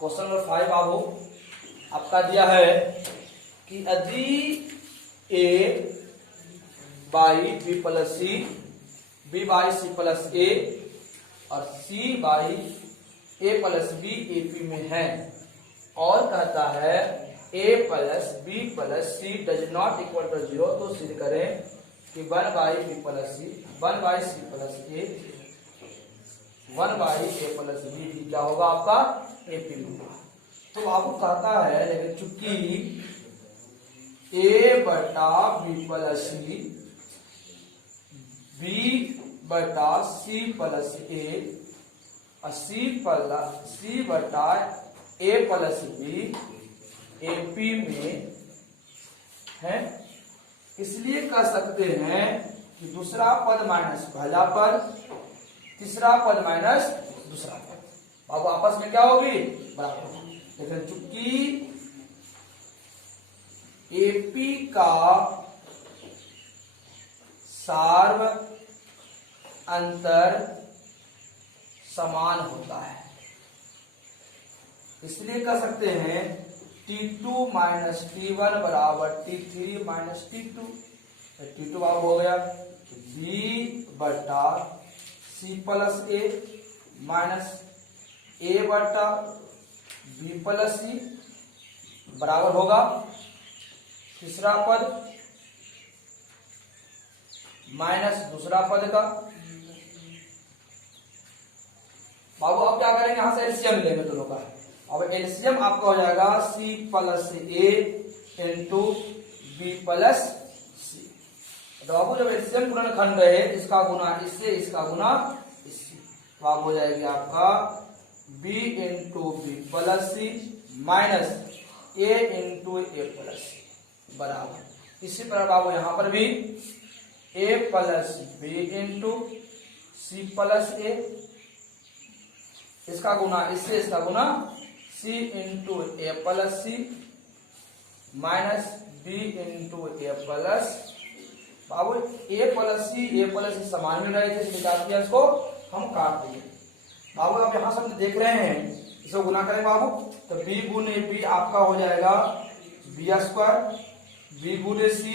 Question number 5 बाबू आपका दिया है कि यदि a by b plus c, b by c plus a और c by a plus B A P में है और कहता है a plus B plus c does not equal to 0, तो सिद्ध करें कि 1 by b plus c 1 by c plus a 1 by a plus b भी क्या होगा आपका ए पी होगा। तो आपको कहता है लेकिन चूंकि ए बटा बी प्लस सी बी बटा सी प्लस ए और सी बटा a plus B A P में है, इसलिए कह सकते हैं कि दूसरा पद माइनस पहला पद, तीसरा पद माइनस दूसरा पद, बाबू आपस में क्या होगी बराबर। लेकिन चूंकि एपी का सार्व अंतर समान होता है, इसलिए कह सकते हैं T2 माइनस T1 बराबर T3 माइनस T2। T2 बाबू हो गया B बटा C plus a minus a बटा बी प्लस सी बराबर होगा तीसरा पद माइनस दूसरा पद का। बाबू आप क्या करेंगे, यहां से एलसीएम लेंगे दोनों का। अब एलसीएम आपका हो जाएगा सी प्लस ए इंटू बी प्लस सी। तो बाबू जब एलसीएम गुणनखंड रहे इसका गुना इससे इसका गुना इससे, तो आप हो जाएगी आपका b into b plus c minus a into a plus c बराबर। इसी प्रकार बाबू यहां पर भी a plus b into c plus a, इसका गुना इससे इसका गुना c into a plus c minus b into a plus. बाबू ए प्लस सी समान मिल रहे थे, इसलिए क्या किया इसको हम काट दिए। बाबू आप यहां से देख रहे हैं इसको गुना करें बाबू, तो बी गुने बी आपका हो जाएगा बी स्क्वायर, बी गुने c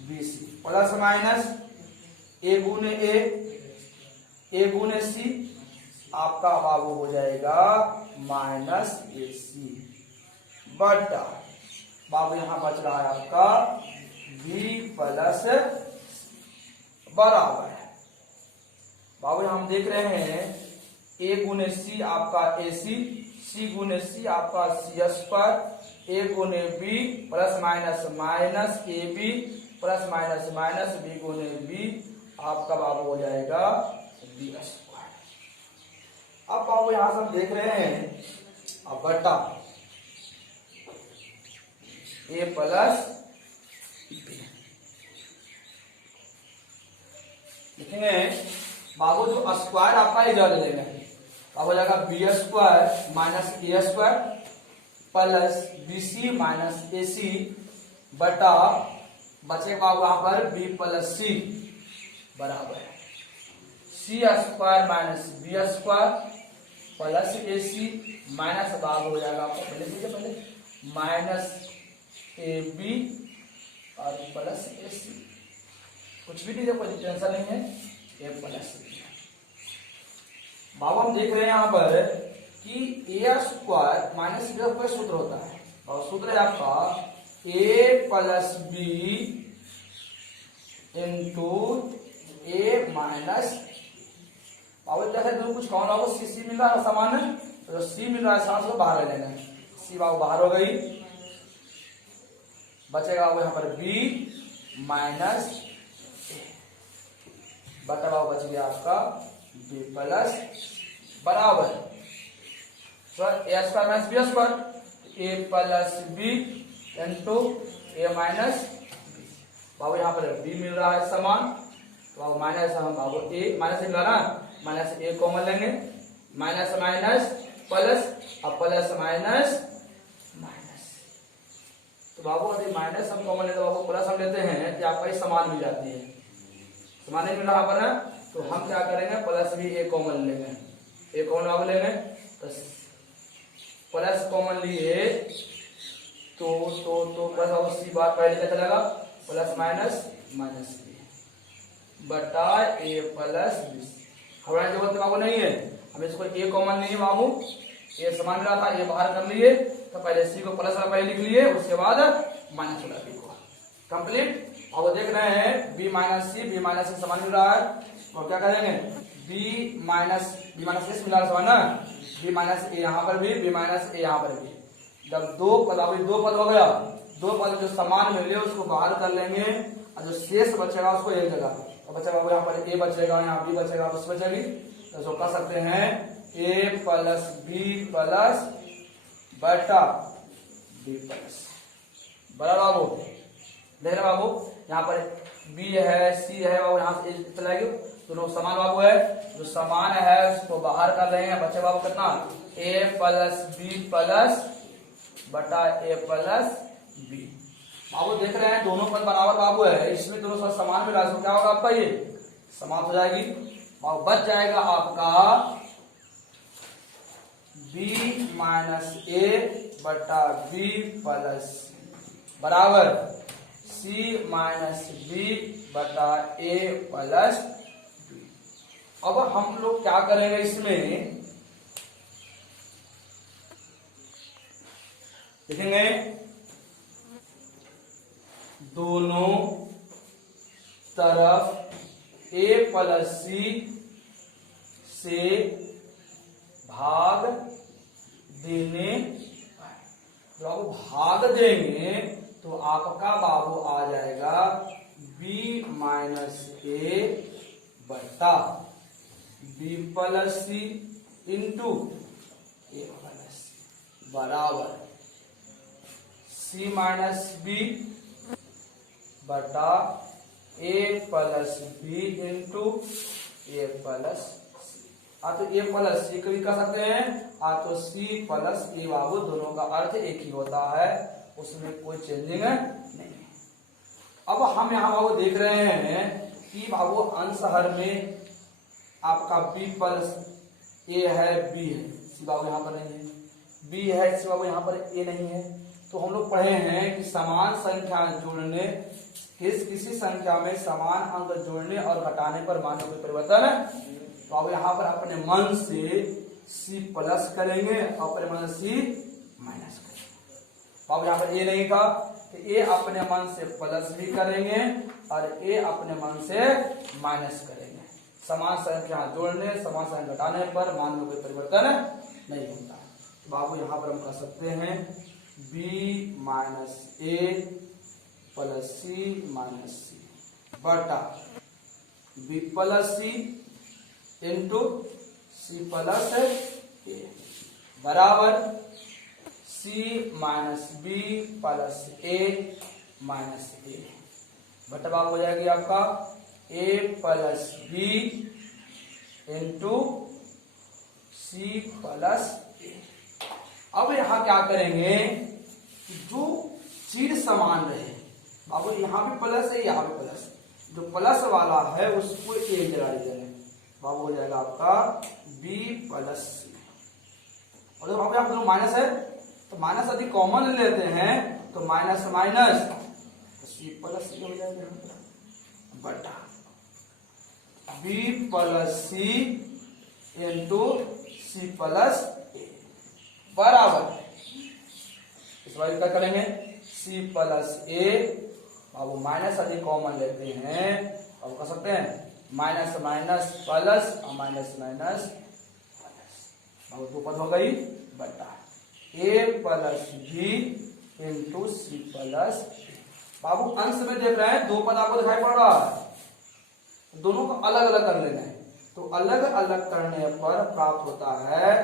b c plus minus a गुने सी आपका बाबू हो जाएगा माइनस ए सी बटा बाबू यहां बच रहा है आपका बी प्लस बराबर है। बाबू यहां हम देख रहे हैं ए गुने सी आपका ए सी गुने सी आपका सी स्क्वायर, ए गुने बी प्लस माइनस माइनस ए B plus minus minus B गुने बी आपका बाबू हो जाएगा बी स्क्वायर। अब बाबू यहां से हम देख रहे हैं अब बटा ए प्लस बी लिखेंगे बाबू, जो स्क्वायर आपका इधर ले लेंगे अब हो जाएगा b square minus a square plus b c minus a c बटा बचेगा वहां पर बी प्लस सी बराबर है c square minus b square plus a c minus बाबू हो जाएगा आपको पहले माइनस ए बी और प्लस ए सी, कुछ भी नहीं, कोई टेंशन नहीं है, ए प्लस बी। बाबू हम देख रहे हैं यहाँ पर कि ए स्क्वायर माइनस बी स्क्वायर सूत्र होता है और सूत्र है आपका a plus b into A minus. बाबू देखा कुछ कौन बाबू सी मिल रहा है समान है, तो सी मिल रहा है साथ में बाहर ले लेना, सी बाबू बाहर हो गई, बचेगा बाबू यहाँ पर बी माइनस बटा बाबू बच गया आपका बी प्लस बराबर ए स्क्वायर माइनस बी स्क्वायर ए प्लस बी इंटू ए माइनस बी। बाबू यहाँ पर बी मिल रहा है समान, तो बाबू माइनस हम बाबू ए माइनस मिल रहा ना, माइनस ए कॉमन लेंगे, माइनस माइनस प्लस और प्लस माइनस माइनस। तो बाबू यदि माइनस हम कॉमन लेते बाबू प्लस हम लेते हैं तो आपका समान मिल जाती है, समान नहीं मिल रहा पर ना, तो हम क्या करेंगे प्लस भी ए कॉमन लेंगे, ए कॉमन बाबू लेंगे तो प्लस कॉमन लिए तो प्लस और सी बार पहले क्या चलेगा प्लस माइनस माइनस बी बटा ए प्लस बी। हमारा जरूरत बाबू नहीं है, हम इसको ए कॉमन नहीं बाबू, ए समान मिला था, ए बाहर कर लिए तो पहले सी को प्लस वाला पहले लिख लिए, उसके बाद माइनस वाला लिखो। कंप्लीट। अब देख रहे हैं बी माइनस सी समान मिल रहा है तो क्या करेंगे बी माइनस एस मिला रहा है ना, बी माइनस ए यहाँ पर भी, बी माइनस ए यहाँ पर भी। जब दो पद हो गया, दो पद जो समान मिले उसको बाहर कर लेंगे और जो शेष बचेगा उसको एक जगह तो बचेगा यहाँ पर ए बचेगा, यहाँ बी बचेगा, उस बचेगी तो जो कर सकते हैं ए प्लस बी प्लस बटा बी प्लस। बराबर बाबू, देख रहे बाबू यहाँ पर बी है सी है बाबू, यहाँ से चला गया दोनों समान बाबू है, जो समान है उसको बाहर कर रहे हैं, बचे बाबू कितना ए प्लस बी प्लस बटा ए प्लस बी। बाबू देख रहे हैं दोनों पद बराबर बाबू है, इसमें दोनों साथ समान मिला तो क्या होगा आपका ये समाप्त हो जाएगी। बाबू बच जाएगा आपका बी माइनस ए बटा बी प्लस बराबर सी माइनस बी बटा ए प्लस बी। अब हम लोग क्या करेंगे इसमें देखेंगे दोनों तरफ ए प्लस सी से भाग देने, जब भाग देंगे तो आपका बाबू आ जाएगा बी माइनस ए बटा B plus c into a plus c बराबर सी माइनस बी बटा a plus b into a plus सी। तो ए प्लस सी को भी कर सकते हैं, तो सी प्लस ए बाबू दोनों का अर्थ एक ही होता है, उसमें कोई चेंजिंग नहीं है। अब हम यहाँ बाबू देख रहे हैं कि बाबू अंश हर में आपका बी प्लस ए है, बी है, सी बाबू यहाँ पर नहीं है, बी है, सी बाबू यहाँ पर ए नहीं है। तो हम लोग पढ़े हैं कि समान संख्या जोड़ने किसी संख्या में समान अंक जोड़ने और घटाने पर मान में परिवर्तन, तो अब यहाँ पर अपने मन से सी प्लस करेंगे, अपने मन से सी माइनस करेंगे। अब यहाँ पर ए नहीं था तो ए अपने मन से प्लस भी करेंगे और ए अपने मन से माइनस करेंगे। समान संख्या जोड़ने समान संख्या घटाने पर मान में कोई परिवर्तन नहीं होता है। बाबू यहाँ पर हम कर सकते हैं b minus a plus c minus c बटा B plus c into c plus a बराबर c minus b plus a minus a बटा बाबू हो जाएगी आपका a plus b into c plus a. अब यहां क्या करेंगे जो चीज समान रहे बाबू, यहाँ भी प्लस है यहाँ भी प्लस, जो प्लस वाला है उसको एक जगह ले जाएंगे बाबू, हो जाएगा आपका बी प्लस सी। और जब बाबू दोनों माइनस है तो माइनस यदि कॉमन ले लेते हैं तो माइनस माइनस तो सी प्लस सी हो जाएगा बटा B plus c into c plus a बराबर इस बार क्या करेंगे सी प्लस ए। अब माइनस यदि कॉमन लेते हैं अब कर सकते हैं माइनस माइनस प्लस और माइनस माइनस प्लस, अब दो पद हो गई बटा a plus b into c plus. बाबू अंश में देख रहे हैं दो पद आपको दिखाई पड़ रहा है, दोनों को अलग अलग कर लेना है, तो अलग अलग करने पर प्राप्त होता है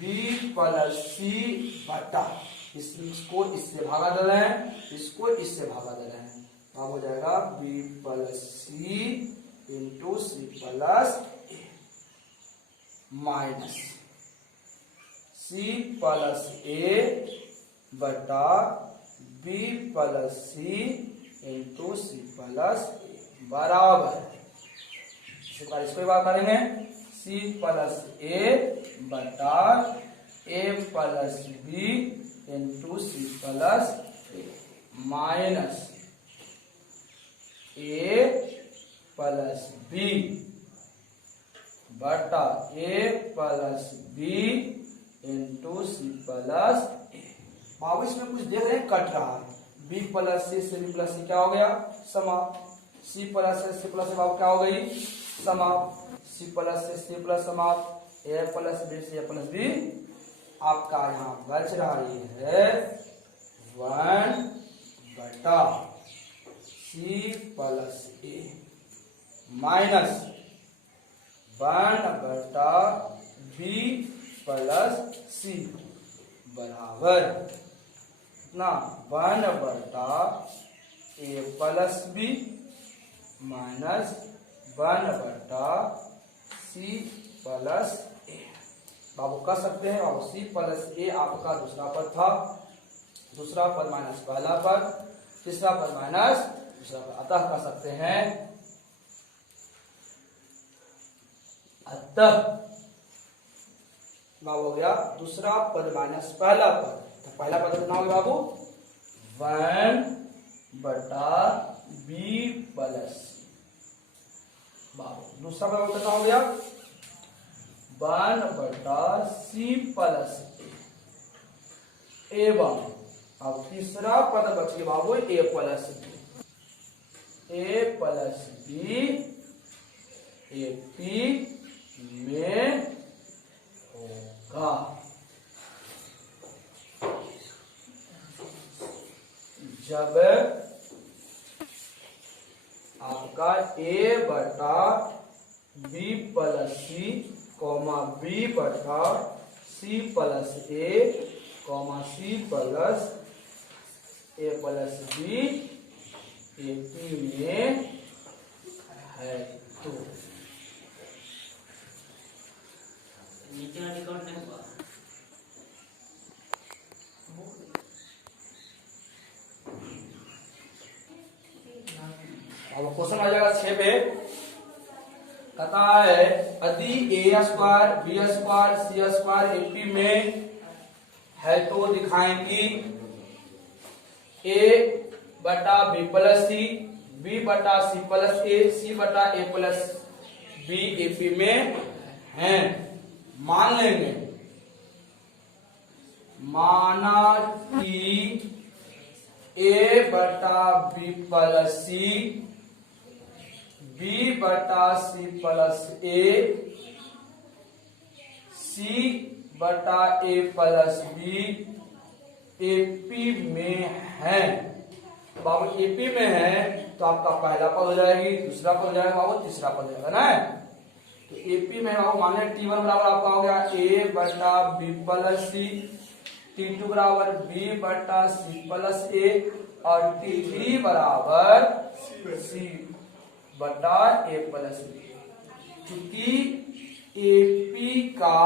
बी प्लस सी बटा इसको इससे भागा दे रहे हैं, इसको इससे भागा दे रहे हैं, अब हो जाएगा b plus c into c plus a minus c plus a बटा B plus c into c plus a बराबर इसको बात करेंगे सी प्लस ए बटा a plus b into c plus a minus a plus b बटा a plus b into c plus a. बाबू इसमें कुछ देख रहे हैं, कट रहा है। बी प्लस से बी प्लस सी क्या हो गया, समाप्त। सी प्लस से सी प्लस से बाबू क्या हो गई, समाप्त। सी प्लस से सी प्लस समाप्त। ए प्लस बी से ए प्लस बी। आपका यहाँ बच रही है 1 बटा सी प्लस ए माइनस 1 बटा बी प्लस सी बराबर ना 1 बटा ए प्लस बी माइनस 1 बटा सी प्लस ए। बाबू कह सकते हैं बाबू सी प्लस ए आपका दूसरा पद था, दूसरा पद माइनस पहला पद, तीसरा पद माइनस दूसरा पद, अतः कह सकते हैं अतः बाबू हो गया दूसरा पद माइनस पहला पद। तो पहला पद कितना हो गया बाबू 1 बटा बी प्लस बाबू। दूसरा पद कितना हो गया 1 बटा सी प्लस ए एवं अब तीसरा पद बच गया बाबू ए प्लस बी ए पी में होगा। जब आपका ए बटा B plus C comma B बटा C plus A comma C plus A plus B A P में है तो नीचे वाली कौन है? अब क्वेश्चन आ जाएगा 6 पे। कहता है यदि ए स्क्वायर बी स्क्वायर सी स्क्वायर एपी में है तो दिखाएंगी ए बटा बी प्लस सी बी बटा सी प्लस ए सी बटा ए प्लस बी एपी में है। मान लेंगे माना कि ए बटा बी प्लस सी बी बटा सी प्लस ए सी बटा ए प्लस बी एपी में है। बाबू एपी में है तो आपका पहला पद हो जाएगी, दूसरा पद हो जाएगा बाबू, तीसरा पद हो जाएगा ना। तो एपी में बाबू मान लें T1 बराबर आपका हो गया ए बटा बी प्लस सी, T2 बराबर बी बटा सी प्लस ए और T3 बराबर सी बटा ए प्लस बी। चूंकि एपी का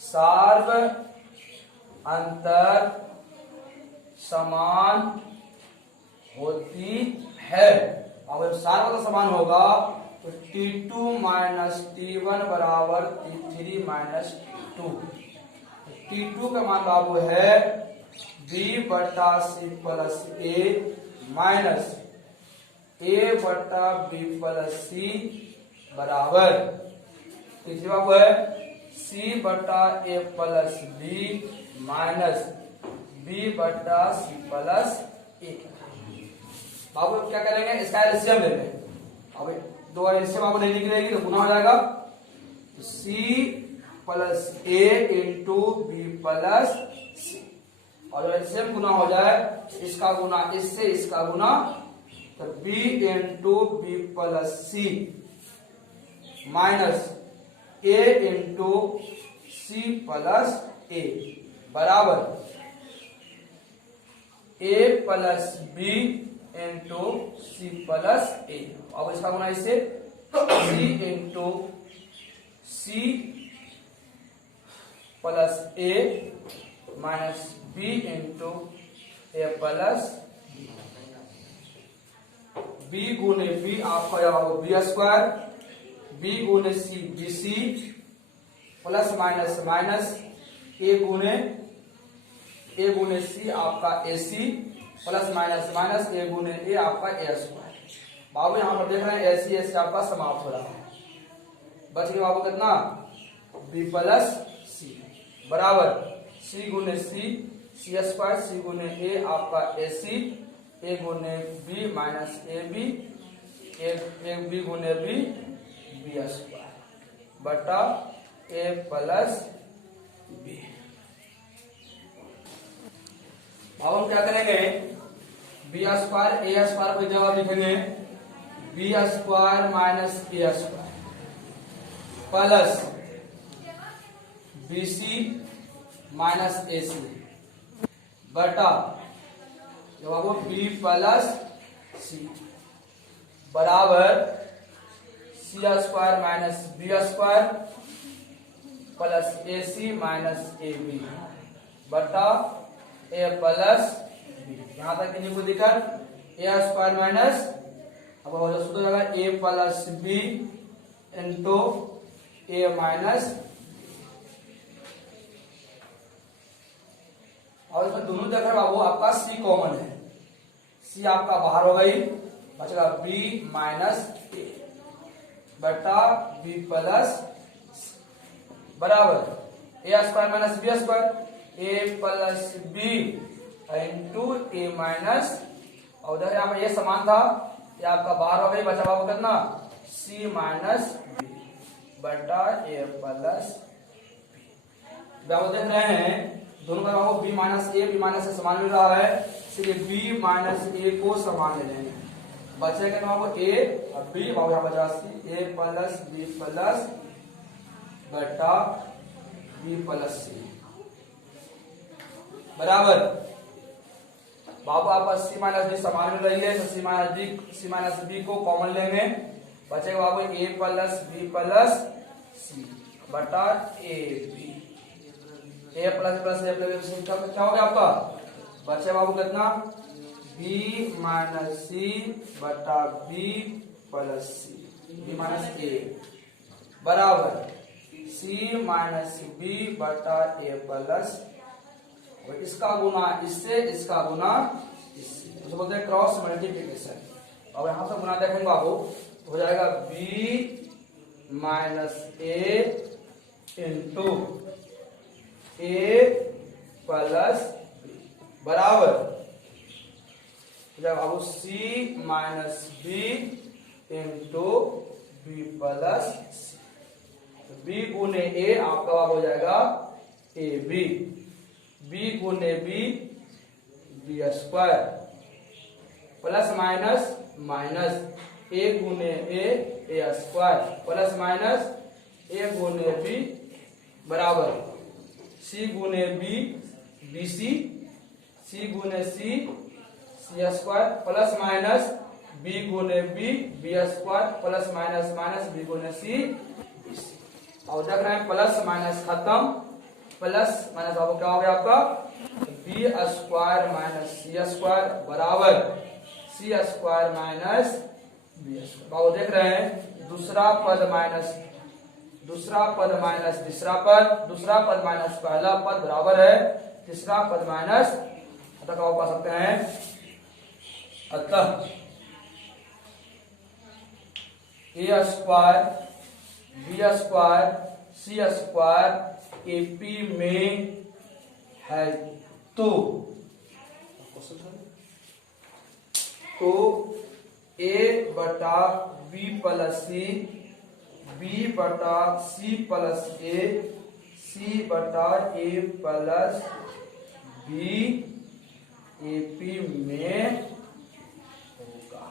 सार्व अंतर समान होती है, अगर सार्व अंतर समान होगा तो T2 माइनस T1 बराबर T3 माइनस T2। T2 का मान बाबू है B बटा C plus a minus a बटा बी प्लस सी बराबर तीसरी बाबू है सी बटा a plus B minus B बटा सी प्लस ए। बाबू क्या करेंगे, इसका एलसीएम ले लेंगे। अब दो एलसीएम बाबू नहीं निकलेगी तो गुना हो जाएगा, तो सी प्लस ए इंटू बी प्लस सी, और एलसीएम गुना हो जाए इसका गुना इससे इसका गुना, तो b into b plus c minus a into c plus a बराबर a plus b into c plus a. अब इसका गुना इससे तो c into c plus a minus b into a plus b गुने बी आपका बी स्क्वायर, बी गुने c b c plus minus minus a गुने सी आपका a c plus minus minus a गुने ए आपका ए स्क्वायर। बाबू यहाँ पर देख रहे हैं ऐसी ऐसी आपका समाप्त हो रहा है। बच गया बाबू कितना बी प्लस सी बराबर सी गुने सी सी स्क्वायर सी गुने ए आपका ए सी ए गुने बी माइनस ए बी एक बी गुने बी बी स्क्वायर बटा ए प्लस बी। अब हम क्या करेंगे बी स्क्वायर ए स्क्वायर को जवाब लिखेंगे b square minus a square plus b c minus a c बटा जवाब बी प्लस सी बराबर c square minus b square plus a c minus A b बटा ए प्लस बी। यहां तक किन्हीं को दिक्कत ए स्क्वायर माइनस अब सूत्र हो जाएगा ए प्लस बी इंटू ए माइनस। और इसमें दोनों जगह बाबू आपका सी कॉमन है सी आपका बाहर हो गई बचेगा बी माइनस ए बटा बी प्लस बराबर ए स्क्वायर माइनस बी स्क्वायर ए प्लस बी इंटू ए माइनस और उधर यहाँ पर ये समान था ये आपका बाहर हो गई बचा बाबू कितना सी माइनस बी बटा ए प्लस बी। आप देख रहे हैं दोनों का बाबू बी माइनस से समान मिल रहा है इसलिए बी माइनस ए को समान ले लेंगे बचेगा बाबू ए और बी बाबू यहाँ बचा सी ए प्लस बी प्लस बटा बी प्लस सी बराबर बाबू आपस सी माइनस बी समान मिल रही है तो सी माइनस बी को कॉमन लेंगे बचेगा बाबू ए प्लस बी प्लस सी बटा A B A plus plus A plus क्या हो गया आपका बचे बाबू कितना बी माइनस सी बटा B plus c b minus a बराबर सी माइनस बी बटा ए प्लस इसका गुना इसका गुना इससे तो बोलते हैं क्रॉस मल्टीप्लिकेशन। अब यहां से गुना देखेंगे बाबू हो जाएगा b minus a into a plus b बराबर बाबू c minus b into b plus c b गुने ए आपका बाबू हो जाएगा ए बी गुने b b square plus minus minus a गुने a square plus minus a गुने बी बराबर सी गुने बी बी सी गुने c square plus minus B गुने b square plus minus minus B गुने सी और देख रहे हैं प्लस माइनस खत्म प्लस माइनस बाबू क्या हो गया आपका बी स्क्वायर माइनस सी स्क्वायर बराबर c square minus b square. बाबू देख रहे हैं दूसरा पद माइनस तीसरा पद माइनस पहला पद बराबर है तीसरा पद माइनस अतः क्या पा सकते हैं अतः ए स्क्वायर बी स्क्वायर सी स्क्वायर एपी में है तो ए बटा बी प्लस सी बी बटा सी प्लस ए सी बटा ए प्लस बी एपी में होगा।